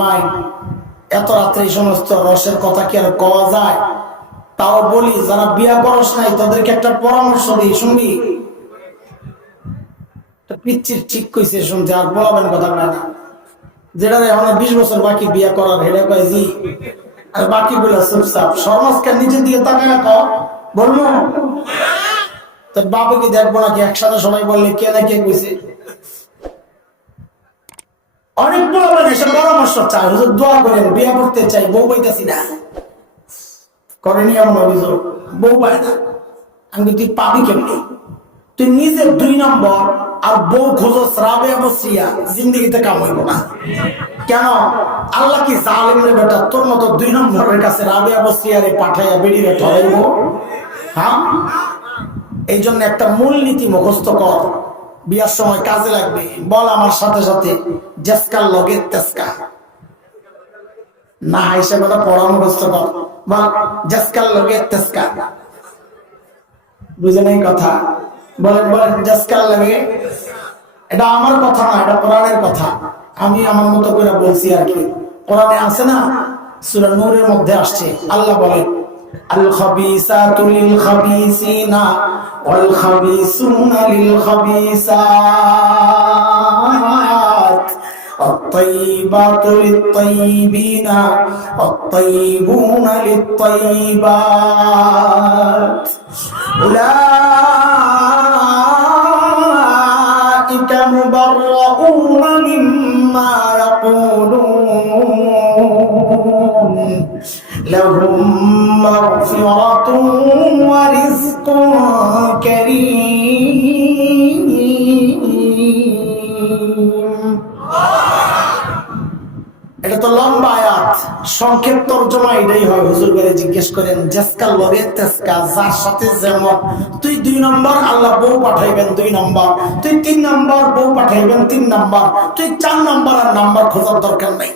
ভাই, এত রাত্রে এই সমস্ত রসের কথা কি আর কওয়া যায়? তাও বলি, যারা বিয়া করস নাই, তাদেরকে একটা পরামর্শ দিই, শুনবি? পিচ্ছির ঠিক কইছে শুনতে আর বলাবেন কথা না। যেটা এখন বিশ বছর বাকি বিয়া করার হেডে কয় আর বাকি গুলো চুপচাপ সমাজকে নিজের দিকে তাকায় ক বলব তোর বাবাকে দেখব নাকি একসাথে সবাই বললে, কে না কে কইছে? অনেক বড় বড় কাম হইব না। কেন? আল্লাহ কি রে বেটা? তোর মতো দুই নম্বরের কাছে রাবে অবশ্রিয়ারে পাঠাইয়া বেডিরে ঠরাইব হ্যাঁ? এই জন্য একটা মূলনীতি মুখস্থ কর। বিয়ার সময় কাজে লাগবে। বল আমার সাথে সাথে, জেসকার লগে তেসকা না হিসেবে পড়া মুখস্থ কর বল জেসকার লগে তেসকা বুঝে নেই কথা? বলেন বলেন জেসকার লাগে? এটা আমার কথা না, এটা কোরআনের কথা। আমি আমার মতো করে বলছি আর কি। কোরআনে আছে না? সূরা নূরের মধ্যে আসছে। আল্লাহ বলেন, আল খাবিসাতু লিল الطيبات للطيبين والطيبون للطيبات. أولئك مبرؤون مما يقولون. لهم مغفرة ورزق كريم. এটা তো লম্বা আয়াত। সংক্ষেপ তর্জমা এটাই হয়। হুজুর করে জিজ্ঞেস করেন জেসকা লগে তেসকা, যার সাথে যেমন। তুই দুই নম্বর, আল্লাহ বউ পাঠাইবেন দুই নম্বর। তুই তিন নম্বর, বউ পাঠাইবেন তিন নম্বর। তুই চার নম্বর আর নাম্বার খোঁজার দরকার নাই।